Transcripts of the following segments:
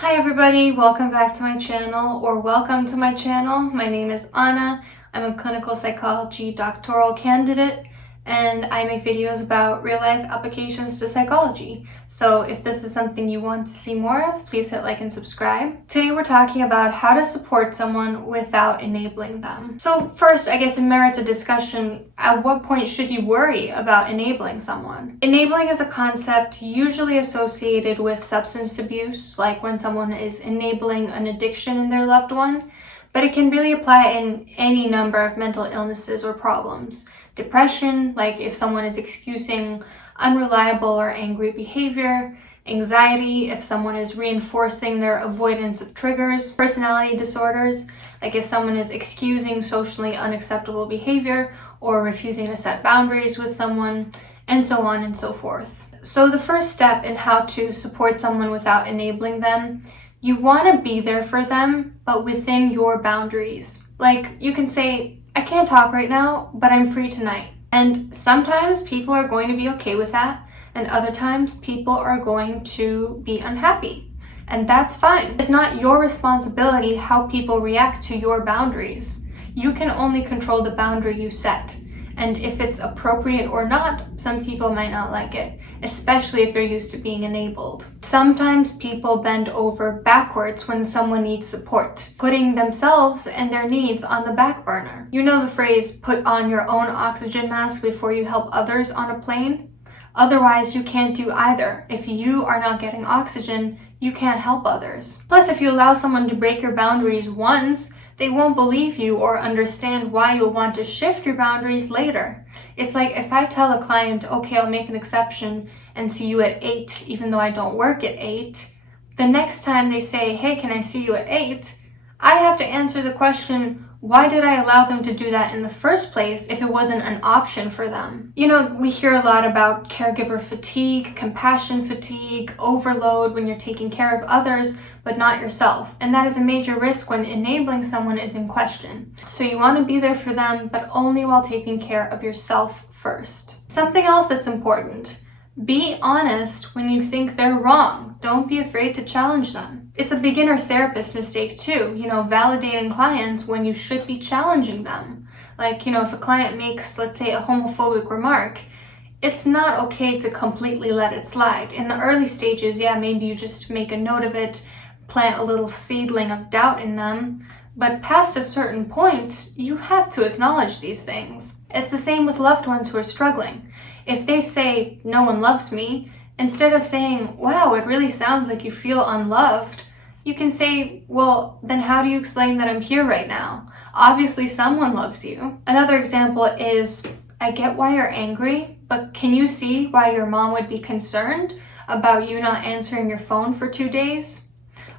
Hi everybody, welcome back to my channel, or welcome to my channel. My name is Anna. I'm a clinical psychology doctoral candidate, and I make videos about real-life applications to psychology. So if this is something you want to see more of, please hit like and subscribe. Today we're talking about how to support someone without enabling them. So first, I guess it merits a discussion. At what point should you worry about enabling someone? Enabling is a concept usually associated with substance abuse, like when someone is enabling an addiction in their loved one, but it can really apply in any number of mental illnesses or problems. Depression, like if someone is excusing unreliable or angry behavior. Anxiety, if someone is reinforcing their avoidance of triggers. Personality disorders, like if someone is excusing socially unacceptable behavior or refusing to set boundaries with someone, and so on and so forth. So the first step in how to support someone without enabling them, you want to be there for them, but within your boundaries. Like you can say, I can't talk right now, but I'm free tonight. And sometimes people are going to be okay with that, and other times people are going to be unhappy. And that's fine. It's not your responsibility how people react to your boundaries. You can only control the boundary you set. And if it's appropriate or not, some people might not like it, especially if they're used to being enabled. Sometimes people bend over backwards when someone needs support, putting themselves and their needs on the back burner. You know the phrase, put on your own oxygen mask before you help others on a plane? Otherwise, you can't do either. If you are not getting oxygen, you can't help others. Plus, if you allow someone to break your boundaries once, they won't believe you or understand why you'll want to shift your boundaries later. It's like if I tell a client, okay, I'll make an exception and see you at 8, even though I don't work at 8, the next time they say, hey, can I see you at 8? I have to answer the question, why did I allow them to do that in the first place if it wasn't an option for them? You know, we hear a lot about caregiver fatigue, compassion fatigue, overload when you're taking care of others, but not yourself. And that is a major risk when enabling someone is in question. So you want to be there for them, but only while taking care of yourself first. Something else that's important. Be honest when you think they're wrong. Don't be afraid to challenge them. It's a beginner therapist mistake too, validating clients when you should be challenging them. Like, if a client makes, let's say, a homophobic remark, it's not okay to completely let it slide. In the early stages, maybe you just make a note of it, plant a little seedling of doubt in them, but past a certain point, you have to acknowledge these things. It's the same with loved ones who are struggling. If they say, no one loves me, instead of saying, wow, it really sounds like you feel unloved, you can say, well, then how do you explain that I'm here right now? Obviously someone loves you. Another example is, I get why you're angry, but can you see why your mom would be concerned about you not answering your phone for 2 days?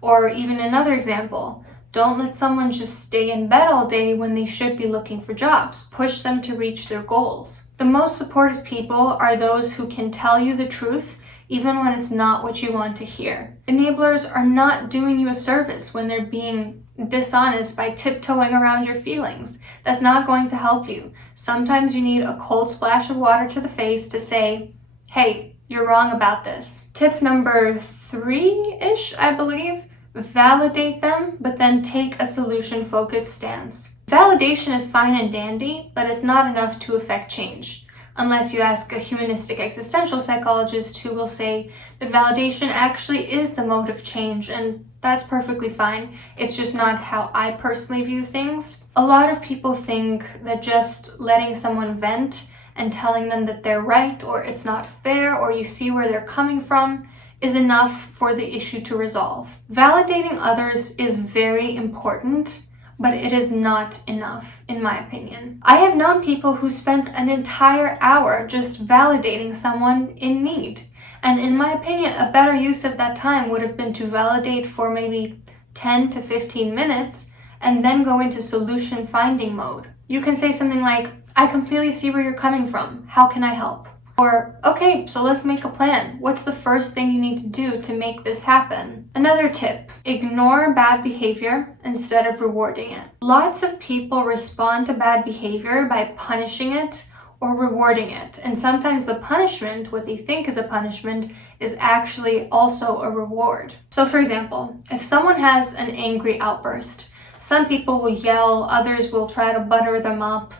Or even another example, don't let someone just stay in bed all day when they should be looking for jobs. Push them to reach their goals. The most supportive people are those who can tell you the truth even when it's not what you want to hear. Enablers are not doing you a service when they're being dishonest by tiptoeing around your feelings. That's not going to help you. Sometimes you need a cold splash of water to the face to say, hey, you're wrong about this. Tip number 3-ish, I believe. Validate them, but then take a solution-focused stance. Validation is fine and dandy, but it's not enough to affect change. Unless you ask a humanistic existential psychologist who will say that validation actually is the mode of change, and that's perfectly fine. It's just not how I personally view things. A lot of people think that just letting someone vent and telling them that they're right or it's not fair or you see where they're coming from is enough for the issue to resolve. Validating others is very important, but it is not enough, in my opinion. I have known people who spent an entire hour just validating someone in need. And in my opinion, a better use of that time would have been to validate for maybe 10 to 15 minutes and then go into solution finding mode. You can say something like, I completely see where you're coming from. How can I help? Or, okay, so let's make a plan. What's the first thing you need to do to make this happen? Another tip, ignore bad behavior instead of rewarding it. Lots of people respond to bad behavior by punishing it or rewarding it. And sometimes the punishment, what they think is a punishment, is actually also a reward. So for example, if someone has an angry outburst, some people will yell, others will try to butter them up.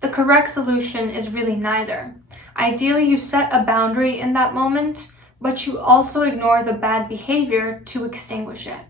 The correct solution is really neither. Ideally, you set a boundary in that moment, but you also ignore the bad behavior to extinguish it.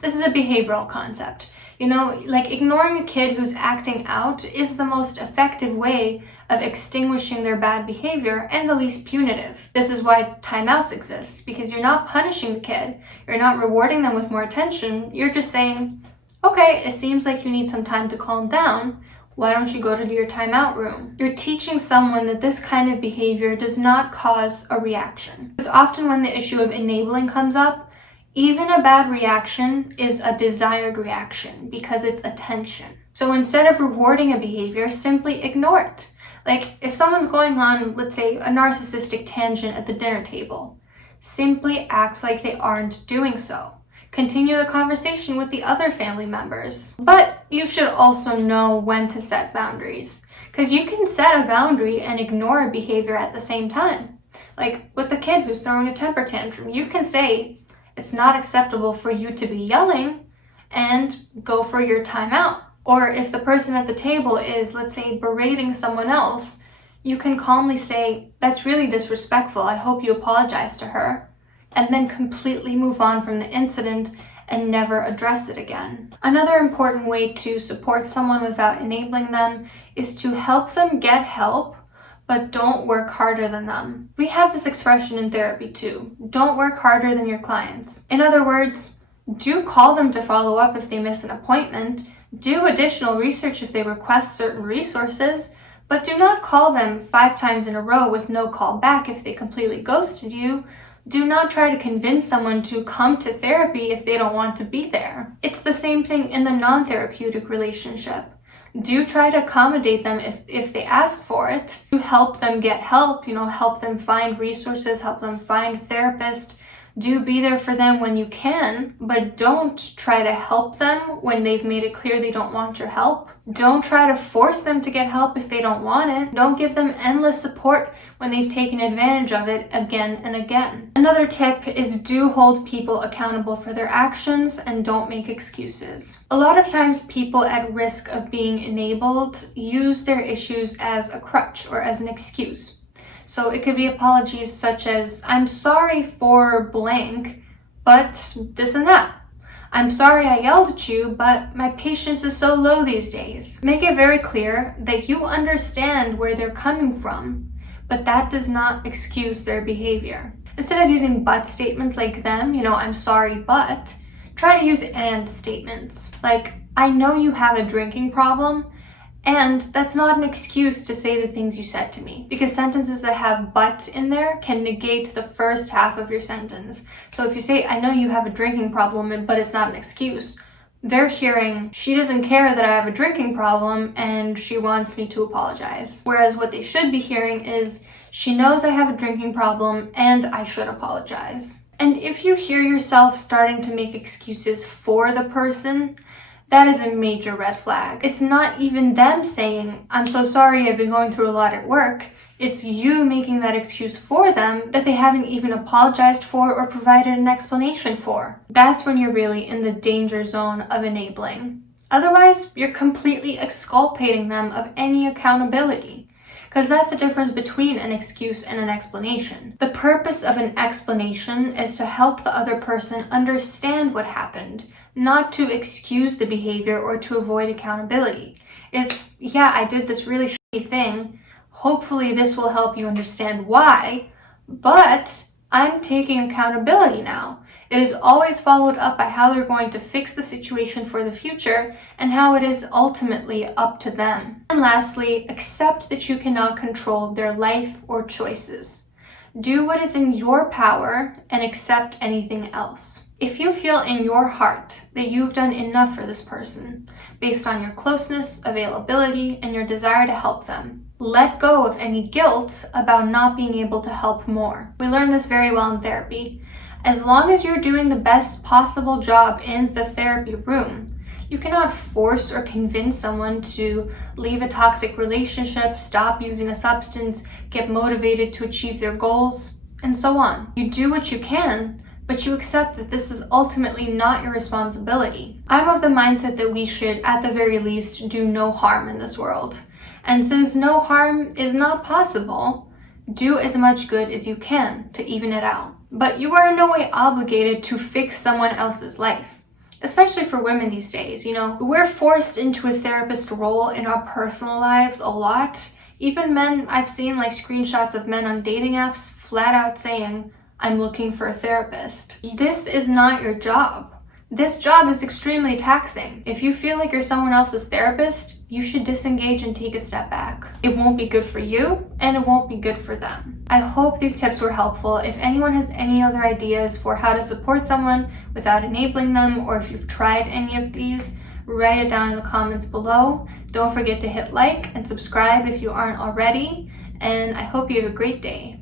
This is a behavioral concept. Like ignoring a kid who's acting out is the most effective way of extinguishing their bad behavior and the least punitive. This is why timeouts exist, because you're not punishing the kid, you're not rewarding them with more attention, you're just saying, okay, it seems like you need some time to calm down. Why don't you go to your timeout room? You're teaching someone that this kind of behavior does not cause a reaction. Because often when the issue of enabling comes up, even a bad reaction is a desired reaction because it's attention. So instead of rewarding a behavior, simply ignore it. Like if someone's going on, let's say, a narcissistic tangent at the dinner table, simply act like they aren't doing so. Continue the conversation with the other family members. But you should also know when to set boundaries, because you can set a boundary and ignore a behavior at the same time. Like with the kid who's throwing a temper tantrum, you can say, it's not acceptable for you to be yelling, and go for your timeout. Or if the person at the table is, let's say, berating someone else, you can calmly say, that's really disrespectful, I hope you apologize to her, and then completely move on from the incident and never address it again. Another important way to support someone without enabling them is to help them get help, but don't work harder than them. We have this expression in therapy too. Don't work harder than your clients. In other words, do call them to follow up if they miss an appointment. Do additional research if they request certain resources, but do not call them 5 times in a row with no call back if they completely ghosted you. Do not try to convince someone to come to therapy if they don't want to be there. It's the same thing in the non-therapeutic relationship. Do try to accommodate them if they ask for it, to help them get help, help them find resources, help them find a therapist. Do be there for them when you can, but don't try to help them when they've made it clear they don't want your help. Don't try to force them to get help if they don't want it. Don't give them endless support when they've taken advantage of it again and again. Another tip is do hold people accountable for their actions and don't make excuses. A lot of times people at risk of being enabled use their issues as a crutch or as an excuse. So it could be apologies such as, I'm sorry for blank, but this and that. I'm sorry I yelled at you, but my patience is so low these days. Make it very clear that you understand where they're coming from, but that does not excuse their behavior. Instead of using but statements like them, I'm sorry, but, try to use and statements. Like, I know you have a drinking problem, and that's not an excuse to say the things you said to me, because sentences that have but in there can negate the first half of your sentence. So if you say, I know you have a drinking problem, but it's not an excuse, they're hearing, she doesn't care that I have a drinking problem and she wants me to apologize. Whereas what they should be hearing is, she knows I have a drinking problem and I should apologize. And if you hear yourself starting to make excuses for the person, that is a major red flag. It's not even them saying, I'm so sorry, I've been going through a lot at work. It's you making that excuse for them that they haven't even apologized for or provided an explanation for. That's when you're really in the danger zone of enabling. Otherwise, you're completely exculpating them of any accountability. Because that's the difference between an excuse and an explanation. The purpose of an explanation is to help the other person understand what happened, not to excuse the behavior or to avoid accountability. It's, yeah, I did this really shitty thing. Hopefully this will help you understand why, but I'm taking accountability now. It is always followed up by how they're going to fix the situation for the future and how it is ultimately up to them. And lastly, accept that you cannot control their life or choices. Do what is in your power and accept anything else. If you feel in your heart that you've done enough for this person, based on your closeness, availability, and your desire to help them, let go of any guilt about not being able to help more. We learn this very well in therapy. As long as you're doing the best possible job in the therapy room, you cannot force or convince someone to leave a toxic relationship, stop using a substance, get motivated to achieve their goals. and so on. You do what you can, but you accept that this is ultimately not your responsibility. I'm of the mindset that we should, at the very least, do no harm in this world. And since no harm is not possible, do as much good as you can to even it out. But you are in no way obligated to fix someone else's life, especially for women these days. We're forced into a therapist role in our personal lives a lot. Even men, I've seen screenshots of men on dating apps flat out saying, "I'm looking for a therapist." This is not your job. This job is extremely taxing. If you feel like you're someone else's therapist, you should disengage and take a step back. It won't be good for you, and it won't be good for them. I hope these tips were helpful. If anyone has any other ideas for how to support someone without enabling them, or if you've tried any of these, write it down in the comments below. Don't forget to hit like and subscribe if you aren't already, and I hope you have a great day.